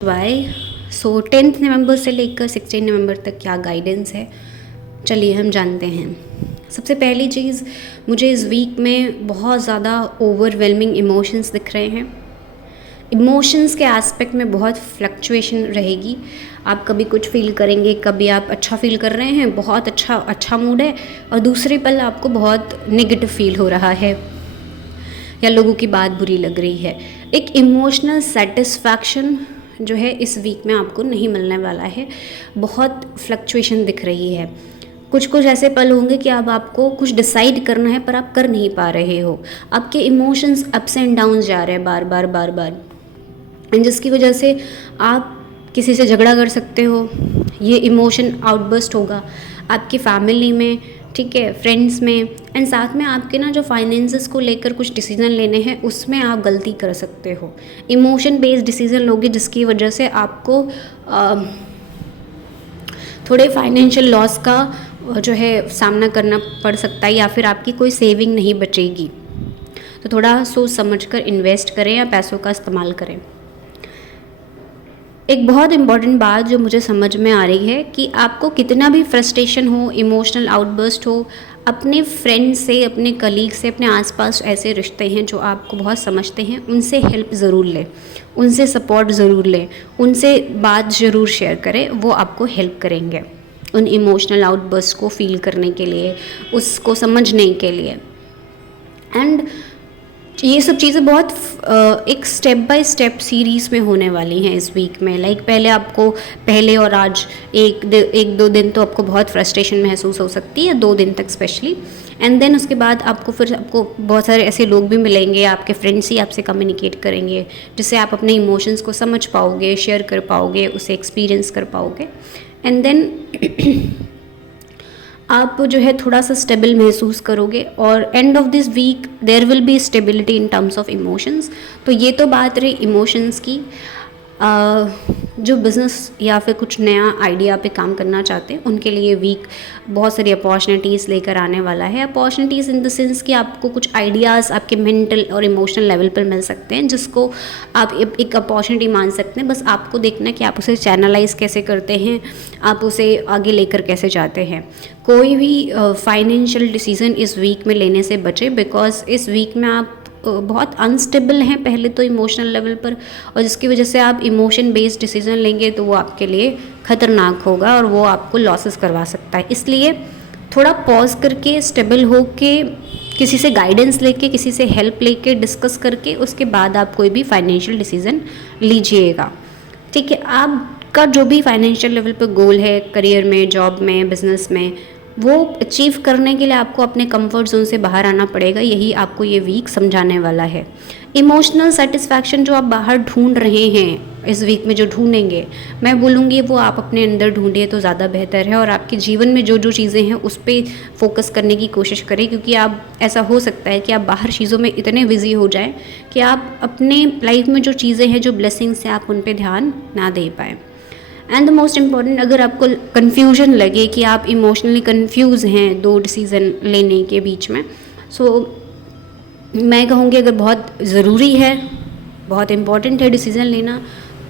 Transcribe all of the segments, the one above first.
Y 10th नवंबर से लेकर 16 नवंबर तक क्या गाइडेंस है, चलिए हम जानते हैं। सबसे पहली चीज़, मुझे इस वीक में बहुत ज़्यादा ओवरवेलमिंग इमोशंस दिख रहे हैं। इमोशंस के एस्पेक्ट में बहुत फ्लक्चुएशन रहेगी। आप कभी कुछ फील करेंगे, कभी आप अच्छा फील कर रहे हैं, बहुत अच्छा मूड है, और दूसरे पल आपको बहुत नेगेटिव फील हो रहा है या लोगों की बात बुरी लग रही है। एक इमोशनल सेटिस्फैक्शन जो है इस वीक में आपको नहीं मिलने वाला है। बहुत फ्लक्चुएशन दिख रही है। कुछ ऐसे पल होंगे कि अब आपको कुछ डिसाइड करना है पर आप कर नहीं पा रहे हो। आपके इमोशंस अप्स एंड डाउन जा रहे हैं बार, एंड जिसकी वजह से आप किसी से झगड़ा कर सकते हो। ये इमोशन आउटबर्स्ट होगा आपकी फैमिली में, ठीक है, फ्रेंड्स में, एंड साथ में आपके ना जो फाइनेंसेस को लेकर कुछ डिसीजन लेने हैं उसमें आप गलती कर सकते हो। इमोशन बेस्ड डिसीजन लोगे जिसकी वजह से आपको थोड़े फाइनेंशियल लॉस का जो है सामना करना पड़ सकता है, या फिर आपकी कोई सेविंग नहीं बचेगी। तो थोड़ा सोच समझ कर इन्वेस्ट करें या पैसों का इस्तेमाल करें। एक बहुत इम्पॉर्टेंट बात जो मुझे समझ में आ रही है कि आपको कितना भी फ्रस्ट्रेशन हो, इमोशनल आउटबर्स्ट हो, अपने फ्रेंड से, अपने कलीग से, अपने आसपास ऐसे रिश्ते हैं जो आपको बहुत समझते हैं, उनसे हेल्प ज़रूर लें, उनसे सपोर्ट ज़रूर लें, उनसे बात ज़रूर शेयर करें। वो आपको हेल्प करेंगे उन इमोशनल आउटबर्स्ट को फील करने के लिए, उसको समझने के लिए। एंड ये सब चीज़ें बहुत एक स्टेप बाय स्टेप सीरीज़ में होने वाली हैं इस वीक में। पहले आपको पहले और आज एक दो दिन तो आपको बहुत फ्रस्ट्रेशन महसूस हो सकती है, 2 दिन तक स्पेशली, एंड देन उसके बाद आपको बहुत सारे ऐसे लोग भी मिलेंगे, आपके फ्रेंड्स ही आपसे कम्युनिकेट करेंगे, जिससे आप अपने इमोशंस को समझ पाओगे, शेयर कर पाओगे, उसे एक्सपीरियंस कर पाओगे, एंड देन आप जो है थोड़ा सा स्टेबल महसूस करोगे। और end of this week there will be stability in terms of emotions. तो ये तो बात रही इमोशंस की। जो बिज़नेस या फिर कुछ नया आइडिया पे काम करना चाहते हैं उनके लिए वीक बहुत सारी अपॉर्चुनिटीज़ लेकर आने वाला है। अपॉर्चुनिटीज़ इन द सेंस कि आपको कुछ आइडियाज़ आपके मेंटल और इमोशनल लेवल पर मिल सकते हैं, जिसको आप एक अपॉर्चुनिटी मान सकते हैं। बस आपको देखना है कि आप उसे चैनलाइज कैसे करते हैं, आप उसे आगे लेकर कैसे जाते हैं। कोई भी फाइनेंशियल डिसीज़न इस वीक में लेने से बचे, बिकॉज इस वीक में आप बहुत अनस्टेबल हैं पहले तो इमोशनल लेवल पर, और जिसकी वजह से आप इमोशन बेस्ड डिसीजन लेंगे तो वो आपके लिए ख़तरनाक होगा और वो आपको लॉसेस करवा सकता है। इसलिए थोड़ा पॉज करके, स्टेबल हो के, किसी से गाइडेंस लेके, किसी से हेल्प लेके, डिस्कस करके उसके बाद आप कोई भी फाइनेंशियल डिसीजन लीजिएगा, ठीक है। आपका जो भी फाइनेंशियल लेवल पर गोल है, करियर में, जॉब में, बिजनेस में, वो अचीव करने के लिए आपको अपने कंफर्ट जोन से बाहर आना पड़ेगा। यही आपको ये वीक समझाने वाला है। इमोशनल सेटिस्फैक्शन जो आप बाहर ढूंढ रहे हैं इस वीक में, जो ढूंढेंगे, मैं बोलूँगी वो आप अपने अंदर ढूंढिए तो ज़्यादा बेहतर है। और आपके जीवन में जो चीज़ें हैं उस पर फोकस करने की कोशिश करें, क्योंकि आप ऐसा हो सकता है कि आप बाहर चीज़ों में इतने बिजी हो जाएं कि आप अपने लाइफ में जो चीज़ें हैं, जो ब्लेसिंग्स हैं, आप उन पर ध्यान ना दे पाएँ। एंड द मोस्ट इम्पॉर्टेंट, अगर आपको कन्फ्यूजन लगे कि आप इमोशनली कन्फ्यूज़ हैं 2 डिसीज़न लेने के बीच में, सो मैं कहूँगी अगर बहुत ज़रूरी है, बहुत इम्पॉर्टेंट है डिसीज़न लेना,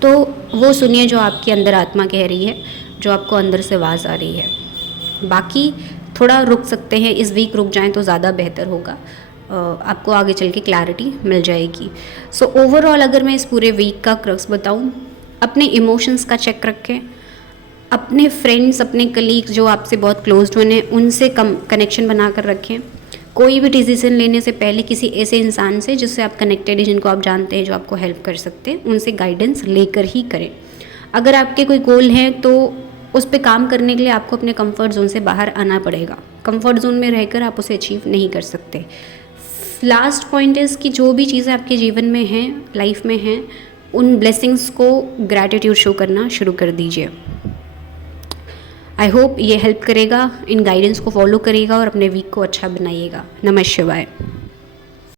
तो वो सुनिए जो आपके अंदर आत्मा कह रही है, जो आपको अंदर से आवाज़ आ रही है। बाकी थोड़ा रुक सकते हैं, इस वीक रुक जाएं तो ज़्यादा बेहतर होगा। आपको आगे चल के क्लैरिटी मिल जाएगी। सो ओवरऑल अगर मैं इस पूरे वीक का क्रक्स बताऊँ, अपने इमोशंस का चेक रखें, अपने फ्रेंड्स, अपने कलीग्स जो आपसे बहुत क्लोज्ड वन हैं उनसे कनेक्शन बना कर रखें। कोई भी डिसीजन लेने से पहले किसी ऐसे इंसान से जिससे आप कनेक्टेड हैं, जिनको आप जानते हैं, जो आपको हेल्प कर सकते हैं, उनसे गाइडेंस लेकर ही करें। अगर आपके कोई गोल हैं तो उस पर काम करने के लिए आपको अपने कंफर्ट जोन से बाहर आना पड़ेगा। कंफर्ट जोन में रहकर आप उसे अचीव नहीं कर सकते। लास्ट पॉइंट इज़ कि जो भी चीज़ें आपके जीवन में हैं, लाइफ में हैं, उन ब्लेसिंग्स को ग्रैटिट्यूड शो करना शुरू कर दीजिए। आई होप ये हेल्प करेगा, इन गाइडेंस को फॉलो करेगा और अपने वीक को अच्छा बनाइएगा। नमः शिवाय।